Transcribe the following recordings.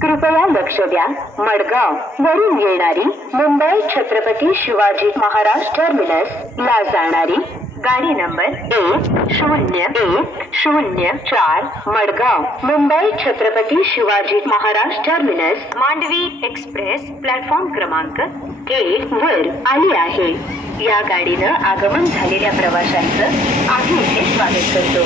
कृपया लक्ष द्या. मडगाव वरून येणारी मुंबई छत्रपती शिवाजी महाराज टर्मिनस ला जाणारी गाडी नंबर एक शून्य एक शून्य चार Madgaon, Mumbai, Chhatrapati Shivaji Maharaj terminus, Mandovi express platform क्रमांक एक वर आली आहे. या गाडीनं आगमन झालेल्या प्रवाशांचं आम्ही स्वागत करतो.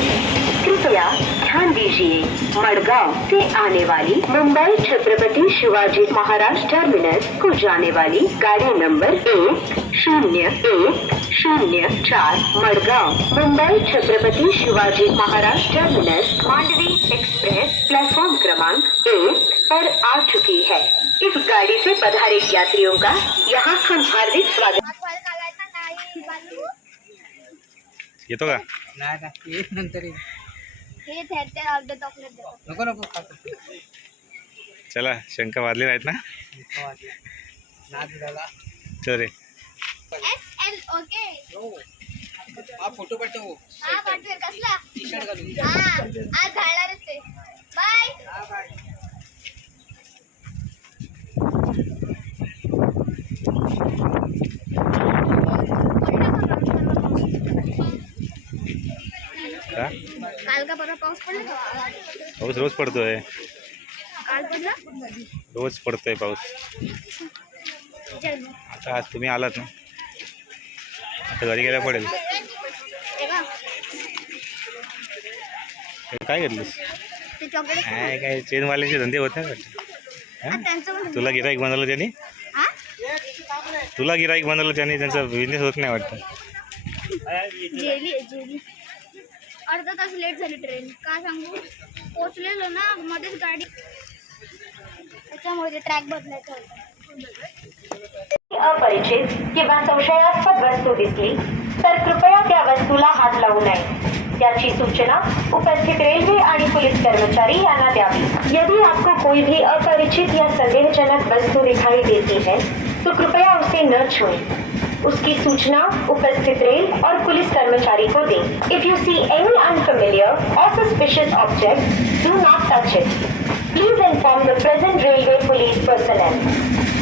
कृपया ध्यान दीजिए मडगांव से आने वाली मुंबई, छत्रपति शिवाजी महाराज टर्मिनस को जाने वाली गाड़ी नंबर एक शून्य एक शून्य चार Madgaon Mumbai Chhatrapati Shivaji Maharaj terminus Mandovi express platform क्रमांक एक पर आ चुकी है। इस गाड़ी से पधारे यात्रियों का यहाँ हम हार्दिक स्वागत। बाजू येतो का? नाही ना ये नंतर ये. हे थेट अर्ध चॉकलेट देतो नको नको चला शंका वाजले नाहीत ना. नाद झाला चल रे. एस एल ओके हो. फोटो पाठव. हा पाठवेल. कसला? टी शर्ट घालून. हा आज घालणारच ते बाय. हा बाय. का? काल का परवा पाऊस पडला का? पाऊस रोज पडतोय. काल पडला? रोज पडतोय पाऊस. आता आज तुम्ही आलात ना? आता घरी गेल्या पडेल. काय घेतलीस? काय काय चेनवाल्याचे धंदे होत नाही तुला गिराईक बनवलं त्यांनी? तुला गिराईक बनवलं त्यांनी त्यांचा बिझनेस होत नाही वाटतं? अर्धा तास लेट झाली ट्रेन का सांगू? पोचलेलो ना मध्येच गाडी. त्याच्यामुळे ट्रॅक बदलायचा होता अपरिचित किंवा संशयास्पद वस्तू दिसली तर कृपया त्या वस्तूला हात लावू नये. त्याची सूचना उपस्थित रेलवे आणि पुलिस कर्मचारी यांना द्यावी. यदि आपको कोई भी अपरिचित या संदेहजनक वस्तु दिखाई देती है तो कृपया उसे न छुएँ। उसकी सूचना उपस्थित रेल और पुलिस कर्मचारी को दें। If you see any unfamiliar or suspicious object do not touch it please inform the present railway police personnel.